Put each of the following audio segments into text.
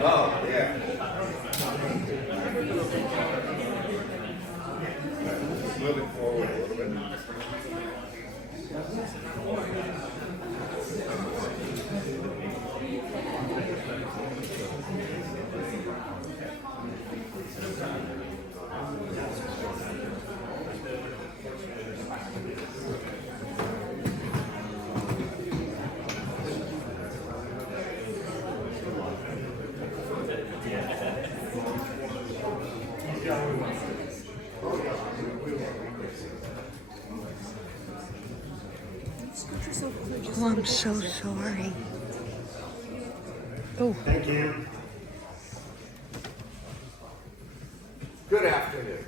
Oh, yeah. Moving forward a little bit. Oh, I'm so sorry. Oh. Thank you. Good afternoon.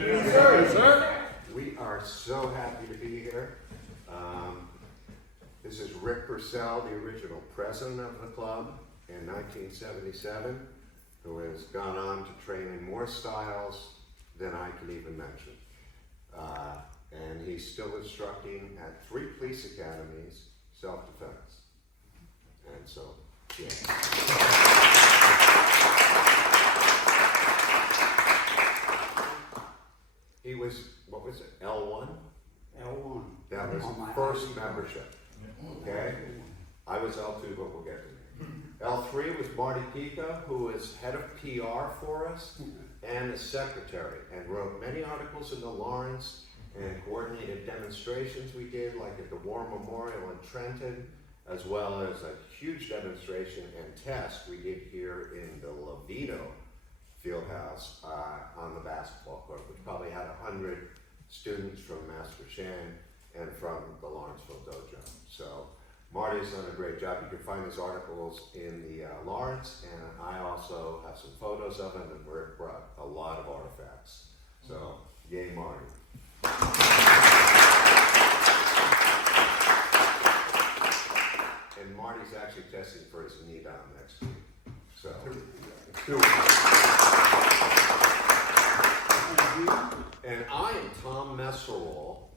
Yes, sir. We are so happy to be here. This is Rick Purcell, the original president of the club in 1977, who has gone on to train in more styles than I can even mention. And he's still instructing at 3 police academies, self-defense. And so, yeah. He was, what was it, L1? L1. That was first membership, okay? I was L2, but we'll get to it. L3 was Marty Pica, who is head of PR for us and the secretary, and wrote many articles in the Lawrence and coordinated demonstrations we did, like at the War Memorial in Trenton, as well as a huge demonstration and test we did here in the Levito Fieldhouse on the basketball court, which probably had 100 students from Master Shan and from the Lawrenceville dojo. So Marty's done a great job. You can find his articles in the Lawrence, and I also have some photos of him, and Rick brought a lot of artifacts. So, yay Marty. And Marty's actually testing for his knee down next week. So, 2 weeks. And I am Tom Meseroll.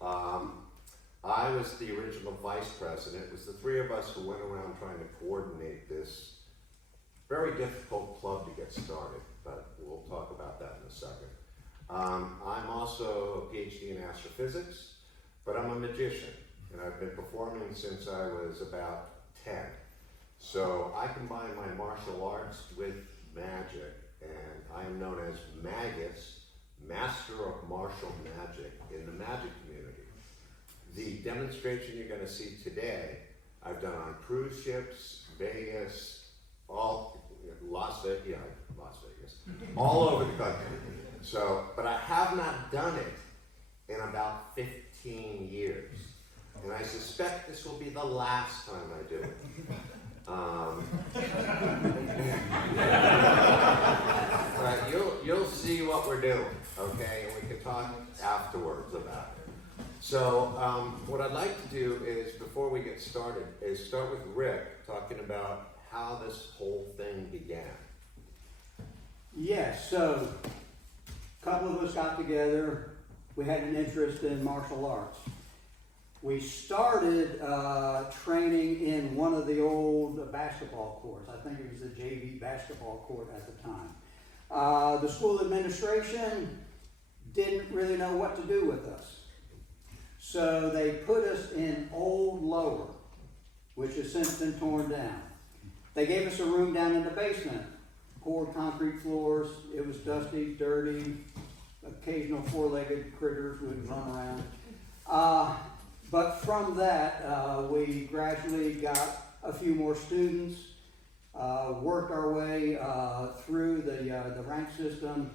I was the original vice president. It was the 3 of us who went around trying to coordinate this very difficult club to get started, but we'll talk about that in a second. I'm also a PhD in astrophysics, but I'm a magician, and I've been performing since I was about 10. So I combine my martial arts with magic, and I am known as Magus, Master of Martial Magic in the magic community. The demonstration you're going to see today, I've done on cruise ships, Vegas, Las Vegas, all over the country. So, but I have not done it in about 15 years. And I suspect this will be the last time I do it. But you'll see what we're doing, okay? And we can talk afterwards about it. So what I'd like to do is, before we get started, is start with Rick talking about how this whole thing began. Yes, so a couple of us got together. We had an interest in martial arts. We started training in one of the old basketball courts. I think it was the JV basketball court at the time. The school administration didn't really know what to do with us. So they put us in Old Lower, which has since been torn down. They gave us a room down in the basement, poured concrete floors. It was dusty, dirty. Occasional 4-legged critters would run around. But from that, we gradually got a few more students, worked our way through the rank system.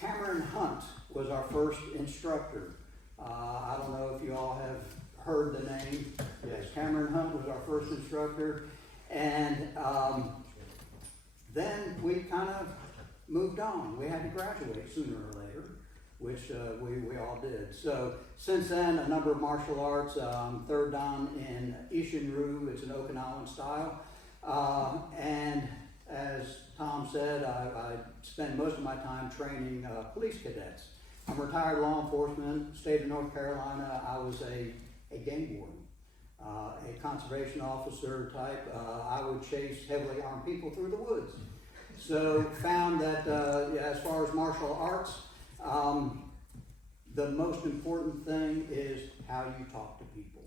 Cameron Hunt was our first instructor. I don't know if you all have heard the name. Yes, Cameron Hunt was our first instructor. And then we kind of moved on. We had to graduate sooner or later, which we all did. So since then, a number of martial arts, third dan in Ishinryu, it's an Okinawan style. And as Tom said, I spend most of my time training police cadets. I'm retired law enforcement, state of North Carolina. I was a game warden, a conservation officer type. I would chase heavily armed people through the woods. So found that yeah, as far as martial arts, the most important thing is how you talk to people.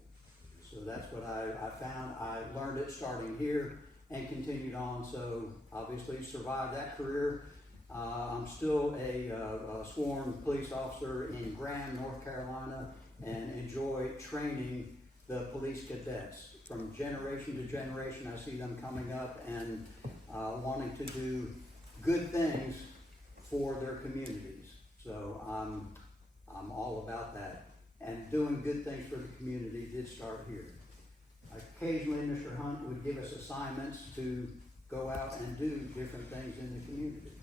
So that's what I found. I learned it starting here and continued on. So obviously survived that career. I'm still a sworn police officer in Graham, North Carolina, and enjoy training the police cadets. From generation to generation, I see them coming up and wanting to do good things for their communities. So I'm all about that. And doing good things for the community did start here. Occasionally, Mr. Hunt would give us assignments to go out and do different things in the community.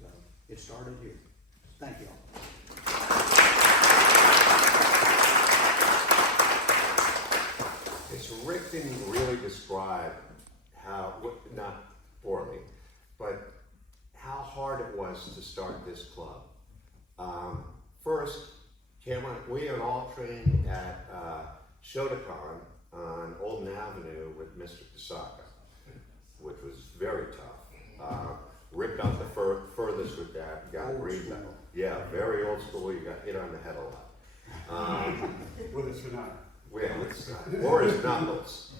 So it started here. Thank you all. So Rick didn't really describe how, not poorly, but how hard it was to start this club. First, Cameron, we had all trained at Shotokan on Olden Avenue with Mr. Kasaka, which was very tough. Rick got the furthest with that, got green belt. Yeah, very old school, you got hit on the head a lot. With a tsunami. Yeah, or his knuckles.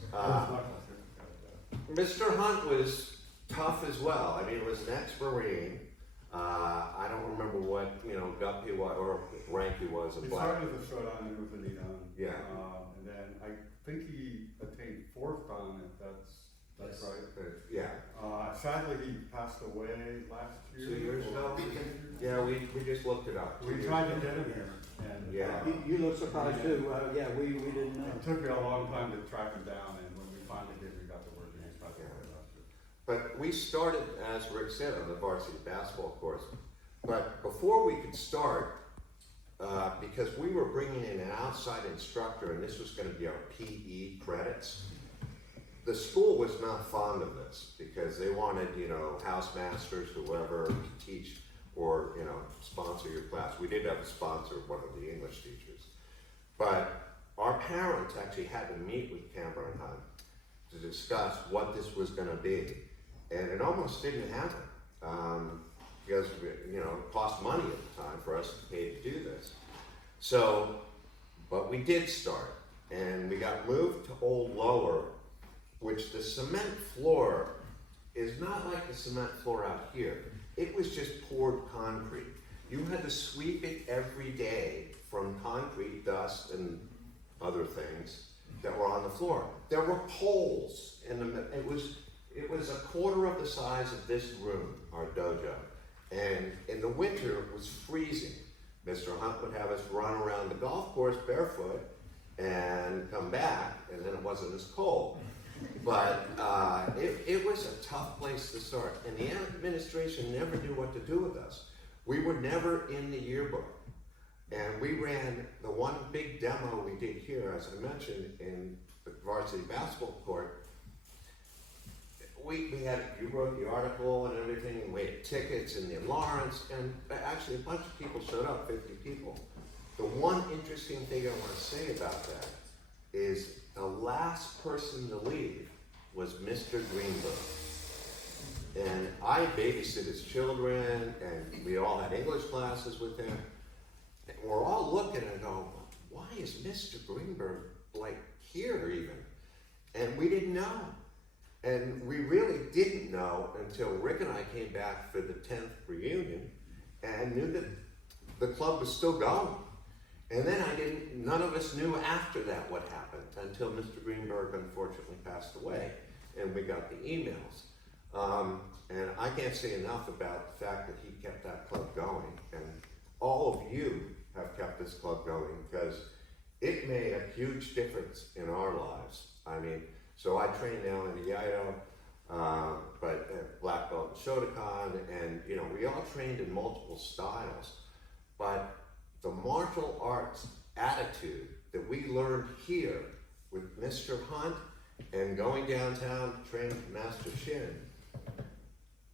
Mr. Hunt was tough as well. I mean, he was an ex-Marine. I don't remember what, gut he was, or rank he was. He started as a showdown and moved to lead on. Yeah. And then I think he attained 4th dan, if that's right. Yeah. Sadly, he passed away last year. 2 years ago? Yeah, we just looked it up. We tried to get him here. And, Yeah. You look surprised too. Yeah, we didn't know. It took me a long time to track him down, and when we finally did, we got the word that he passed away last year. But we started, as Rick said, on the varsity basketball course. But before we could start, because we were bringing in an outside instructor, and this was going to be our PE credits, the school was not fond of this because they wanted, housemasters, whoever, to teach or, sponsor your class. We did have a sponsor, one of the English teachers. But our parents actually had to meet with Cameron Hunt to discuss what this was going to be. And it almost didn't happen because, it cost money at the time for us to pay to do this. So, but we did start. And we got moved to Old Lower, which the cement floor is not like the cement floor out here. It was just poured concrete. You had to sweep it every day from concrete, dust, and other things that were on the floor. There were poles in the middle. It was a quarter of the size of this room, our dojo. And in the winter, it was freezing. Mr. Hunt would have us run around the golf course barefoot and come back, and then it wasn't as cold. But it was a tough place to start, and the administration never knew what to do with us. We were never in the yearbook, and we ran the one big demo we did here, as I mentioned, in the varsity basketball court. You wrote the article and everything, and we had tickets in Lawrence, and actually a bunch of people showed up, 50 people. The one interesting thing I want to say about that is the last person to leave was Mr. Greenberg. And I babysit his children, and we all had English classes with him. And we're all looking and going, why is Mr. Greenberg here even? And we didn't know. And we really didn't know until Rick and I came back for the 10th reunion and knew that the club was still going. And then none of us knew after that what happened until Mr. Greenberg unfortunately passed away and we got the emails. And I can't say enough about the fact that he kept that club going, and all of you have kept this club going because it made a huge difference in our lives. I mean, so I train now in the Iaido, but black belt in Shotokan, and we all trained in multiple styles, but the martial arts attitude that we learned here with Mr. Hunt and going downtown to train with Master Shin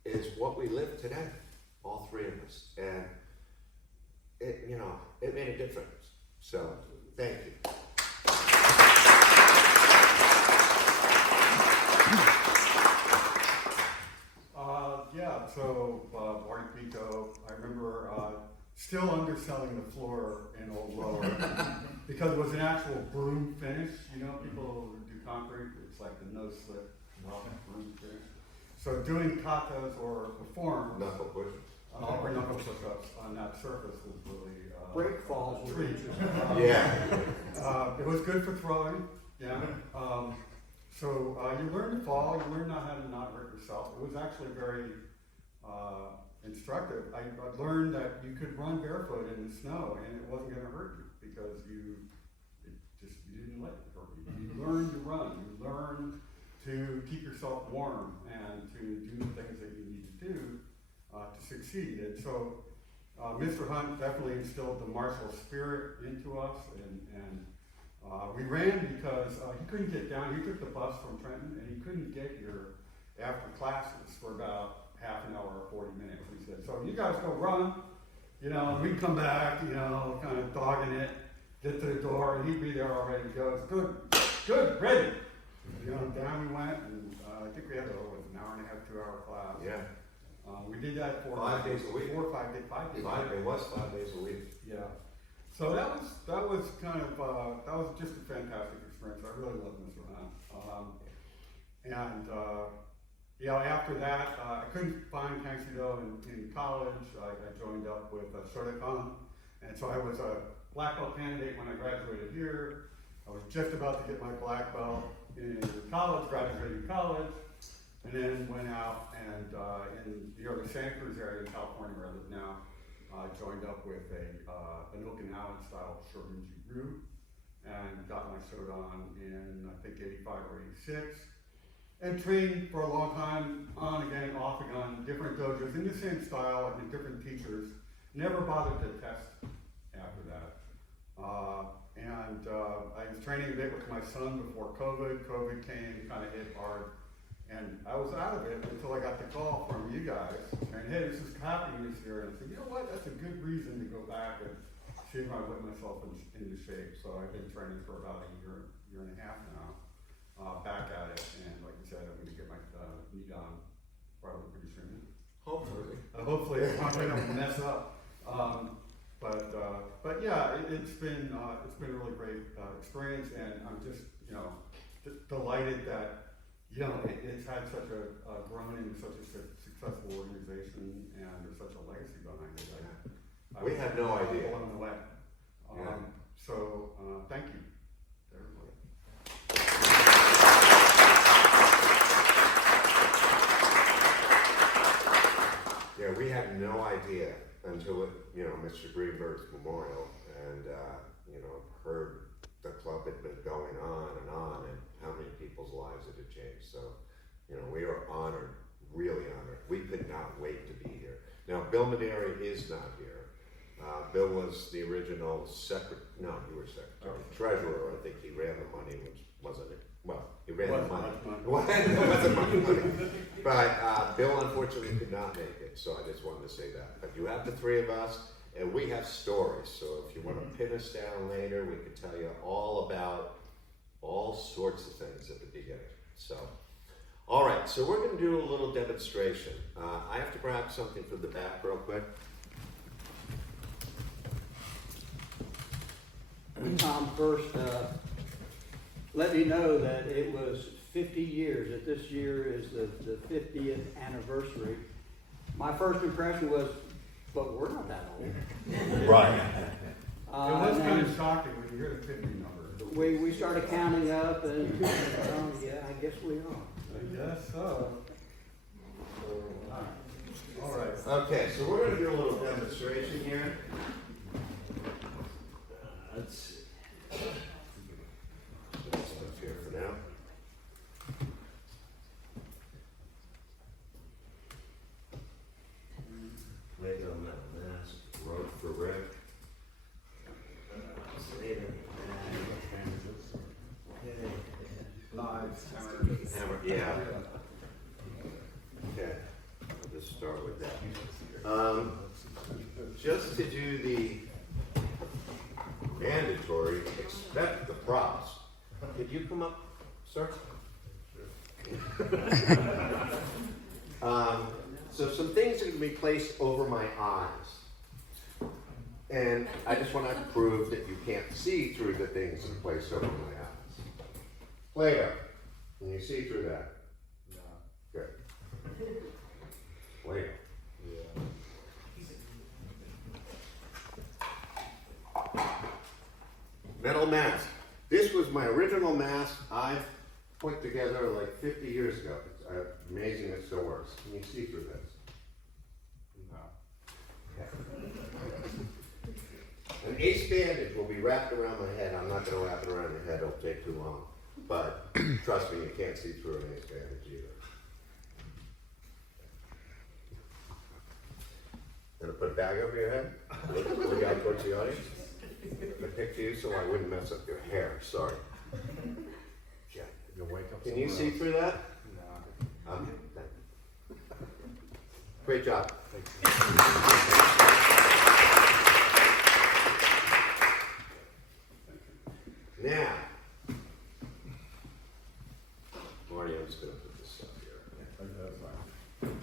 is what we live today, all three of us. And it made a difference. So, thank you. Yeah, Marty Pico, I remember still underselling the floor in Old Lower because it was an actual broom finish. You know, people who do concrete, it's like the no slip broom finish. So doing katas or reforms, Knuckle push. or knuckle push-ups on that surface was really Break falls were treat. interesting. Yeah. It was good for throwing, yeah. So you learn to fall, you learn how to not hurt yourself. It was actually very instructive. I learned that you could run barefoot in the snow and it wasn't going to hurt you because you didn't let it hurt you. You learn to run, you learn to keep yourself warm and to do the things that you need to do to succeed. And so Mr. Hunt definitely instilled the martial spirit into us, and we ran because he couldn't get down. He took the bus from Trenton, and he couldn't get here after classes for about half an hour or 40 minutes. He said, so you guys go run, you know, and we'd come back, you know, kind of dogging it, get to the door, and he'd be there already. He goes, good, ready. You know, down we went, and I think we had an hour and a half, 2 hour class. Yeah. We did that for 5 days a week. 4 or 5 days. 5 days. It was 5 days a week. Yeah. So that was kind of that was just a fantastic experience. I really loved Mr. Hunt. You know, after that, I couldn't find Tang in college. I joined up with Shotokan, and so I was a black belt candidate when I graduated here. I was just about to get my black belt in college, graduated college, and then went out and in the Santa Cruz area in California where I live now, I joined up with an Okinawan style Shorinji Ryu and got my Shodan in I think 85 or 86 and trained for a long time on again, off again, different dojos in the same style and different teachers. Never bothered to test after that. I was training a bit with my son before COVID. COVID came, kind of hit hard. And I was out of it until I got the call from you guys saying, hey, this is happening this year. And I said, you know what, that's a good reason to go back and see if I whip myself into shape. So I've been training for about a year and a half now, back at it. And like you said, I'm going to get my knee done probably pretty soon. Hopefully. Hopefully, I'm not going to mess up. But yeah, it's been a really great experience, and I'm just delighted that it's had such a grown into such a successful organization, and there's such a legacy behind it. We had no idea. Along the way. So thank you, everybody. Yeah, we had no idea until Mr. Greenberg's memorial, and heard the club had been going on, and how many people's lives it had changed. So, we are honored, really honored. We could not wait to be here. Now, Bill Maneri is not here. Bill was the original treasurer. I think he ran the money, which wasn't it. Well, he ran the money. It wasn't much money. But Bill unfortunately could not make it, so I just wanted to say that. But you have the three of us, and we have stories. So if you want to pin us down later, we can tell you all about all sorts of things at the beginning. So, all right, so we're going to do a little demonstration. I have to grab something from the back real quick. Tom, first, let me know that it was 50 years, that this year is the 50th anniversary. My first impression was, but we're not that old. Right. It was kind of shocking when you hear the 50 number. We started counting up, and yeah, I guess we are. I guess so. All right. Okay, so we're going to do a little demonstration here. Let's see. Put this stuff here for now. Leg on that mask, rope for Rick. Hammer, yeah. Okay, I'll just start with that. Just to do the mandatory, expect the props. Could you come up, So some things are going to be placed over my eyes. And I just want to prove that you can't see through the things that are placed over my eyes. Play-Doh. Can you see through that? No. Good. Play-Doh. Metal mask. This was my original mask I put together like 50 years ago. It's amazing it still works. Can you see through this? No. An ace bandage will be wrapped around my head. I'm not going to wrap it around your head. It'll take too long. But trust me, you can't see through an ace bandage either. Gonna put a bag over your head? Look out towards the audience. I picked you so I wouldn't mess up your hair. Sorry. Yeah. You'll wake up. Can you see through that? No. Great job. Now, Marty, I'm just gonna put this stuff here. Okay, that's fine.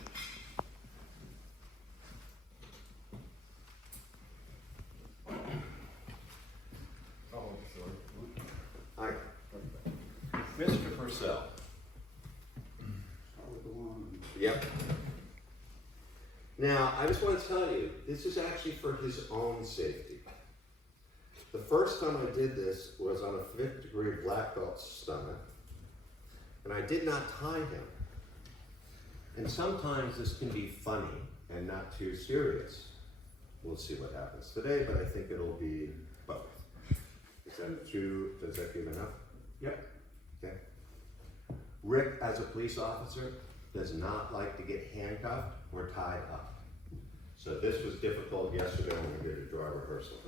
Oh, sorry. All right. Mr. Purcell. Start with the one. Yep. Now, I just want to tell you, this is actually for his own safety. The first time I did this was on a 5th degree black belt stomach, and I did not tie him. And sometimes this can be funny and not too serious. We'll see what happens today, but I think it'll be both. Is that true? Does that give enough? Yep. Okay. Rick, as a police officer, does not like to get handcuffed or tied up. So this was difficult yesterday when we did a dry rehearsal.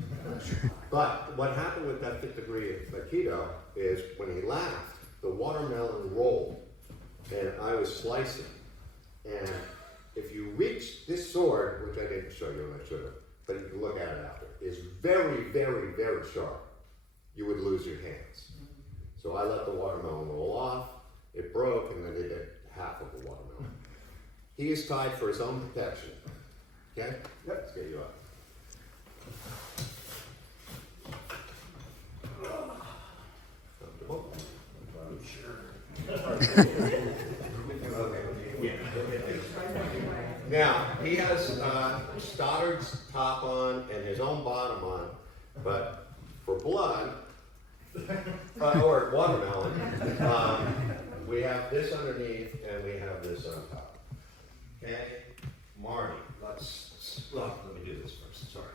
But what happened with that 5th degree Aikido is when he laughed, the watermelon rolled, and I was slicing. And if you reach this sword, which I didn't show you and I should have, but you can look at it after, is very, very, very sharp. You would lose your hands. So I let the watermelon roll off, it broke, and then they did half of the watermelon. He is tied for his own protection. Okay? Yep. Let's get you up. Comfortable? Now, he has Stoddard's top on and his own bottom on, but for blood, or watermelon, we have this underneath and we have this on top. Okay? Marty, let me do this first, sorry.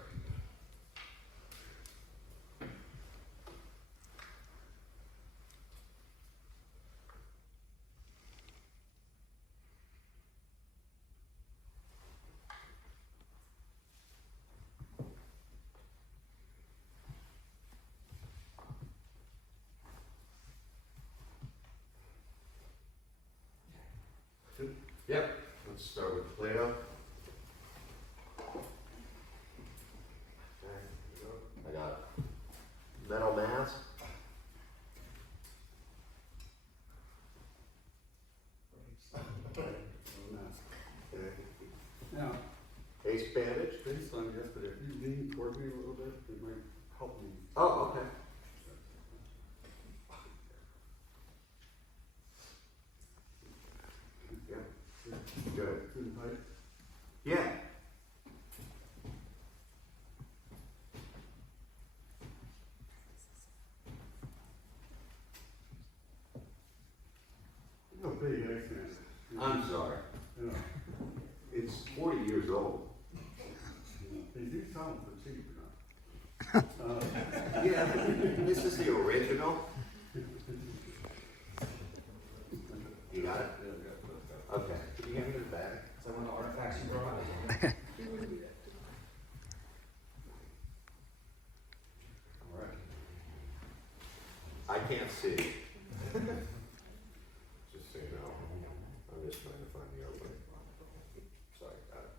Yep, let's start with Play-Doh. I got metal mask. Now, Ace bandage. Based on yes, but if you lean toward me a little bit, it might help me. Oh, okay. Yeah, good. Too tight? Yeah. No, big accent. I'm sorry. Yeah. It's 40 years old. They do sound for cheap, you know. Yeah, this is the original. You got it? Okay. Can you hand me the bag? Some of the artifacts you brought. All right. I can't see. Just so you know, I'm just trying to find the opening. Sorry, got it.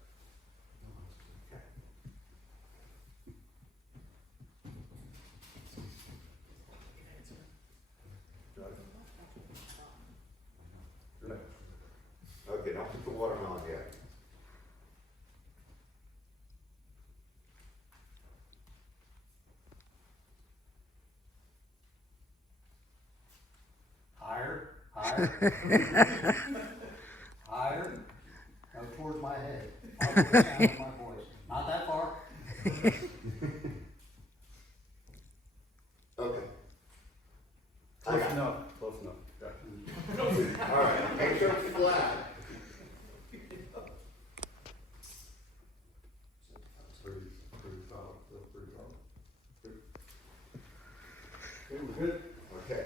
Okay. Okay, don't put the watermelon yet. Higher. Higher. Go towards my head. I'll get the sound of my voice. Not that far. Okay. Close enough, close enough. Gotcha. All right, make sure it's flat. Pretty solid, still pretty solid. Good. Okay, we're good. Okay.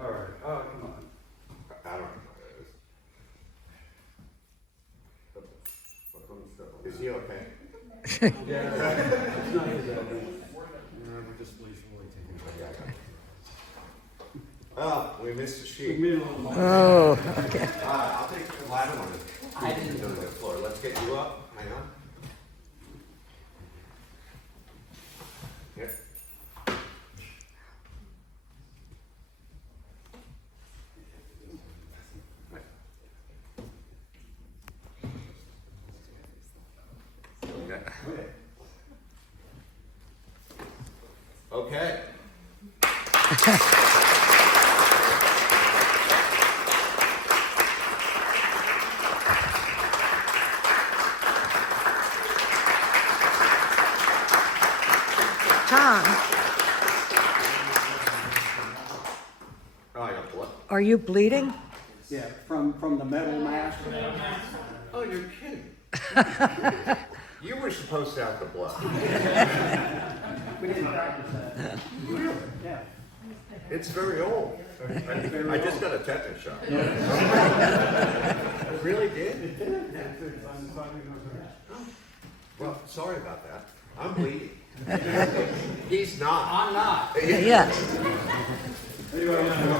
All right, oh, come on. I don't know what it Let me step on is. Is that. he okay? Yeah, it's not his idea. We're just leisurely taking it. Oh, we missed a sheet. We made a little more. Oh, okay. I'll take the ladder one. I didn't do the floor. Let's get you up. Hang on. Yep. Okay. Tom, Oh, I got blood. are you bleeding? Yeah, from the metal mask. Oh, you're kidding. You were supposed to have the blood. We didn't practice that. Really? Yeah. It's very old. I just got a tetanus shot. It really did? Well, sorry about that. I'm bleeding. He's not. I'm not. Yes. Anybody else?